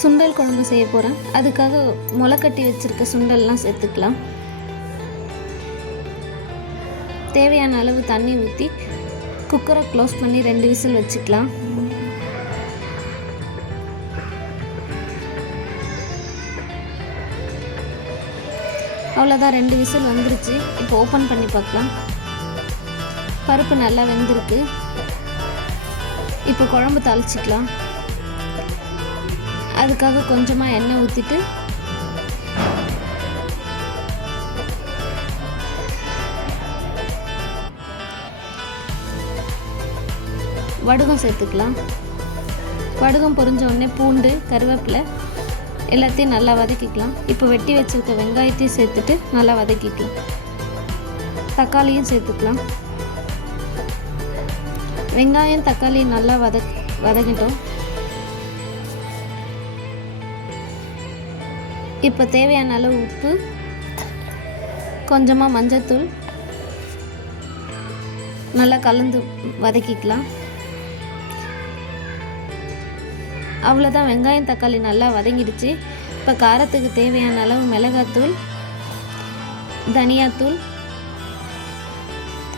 சுண்டல் குழம்பு செய்ய போகிறேன். அதுக்காக முளைக்கட்டி வச்சுருக்க சுண்டல்லாம் சேர்த்துக்கலாம். தேவையான அளவு தண்ணி ஊற்றி குக்கரை க்ளோஸ் பண்ணி 2 விசில் வச்சுக்கலாம். அவ்வளோதான், 2 விசில் வந்துருச்சு. இப்போ ஓப்பன் பண்ணி பார்க்கலாம். பருப்பு நல்லா வெந்திருக்கு. இப்போ குழம்பு தாளிச்சிக்கலாம். அதுக்காக கொஞ்சமாக எண்ணெய் ஊற்றிட்டு வடுகம் சேர்த்துக்கலாம். வடுகம் பொரிஞ்ச உடனே பூண்டு, கருவேப்பிலை எல்லாத்தையும் நல்லா வதக்கிக்கலாம். இப்போ வெட்டி வச்சுருக்க வெங்காயத்தையும் சேர்த்துட்டு நல்லா வதக்கிக்கலாம். தக்காளியும் சேர்த்துக்கலாம். வெங்காயம் தக்காளி நல்லா வதக்கிட்டோம். இப்போ தேவையான அளவு உப்பு, கொஞ்சமாக மஞ்சள்தூள் நல்லா கலந்து வதக்கிக்கலாம். அவ்வளோதான், வெங்காயம் தக்காளி நல்லா வதங்கிடுச்சு. இப்போ காரத்துக்கு தேவையான அளவு மிளகாத்தூள், தனியாத்தூள்,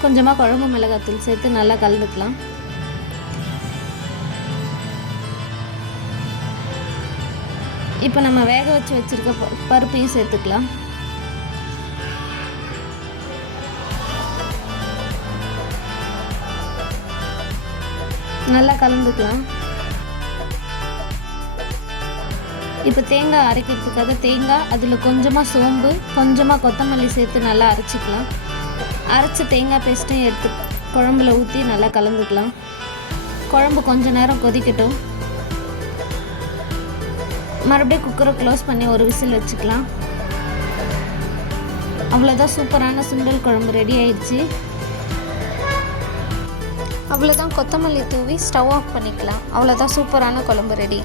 கொஞ்சமாக குழம்பு மிளகாத்தூள் சேர்த்து நல்லா கலந்துக்கலாம். இப்போ நம்ம வேக வச்சு வச்சுருக்க பருப்பையும் சேர்த்துக்கலாம். நல்லா கலந்துக்கலாம். இப்போ தேங்காய் அரைக்கிறதுக்காக தேங்காய், அதில் கொஞ்சமாக சோம்பு, கொஞ்சமாக கொத்தமல்லி சேர்த்து நல்லா அரைச்சிக்கலாம். அரைச்சி தேங்காய் பேஸ்ட்டையும் எடுத்து குழம்புல ஊற்றி நல்லா கலந்துக்கலாம். குழம்பு கொஞ்ச நேரம் கொதிக்கட்டும். மறுபடியும் குக்கரை க்ளோஸ் பண்ணி 1 விசில் வச்சுக்கலாம். அவ்வளோதான், சூப்பரான சுண்டல் குழம்பு ரெடி ஆயிடுச்சு. அவ்வளோதான், கொத்தமல்லி தூவி ஸ்டவ் ஆஃப் பண்ணிக்கலாம். அவ்வளோதான், சூப்பரான குழம்பு ரெடி.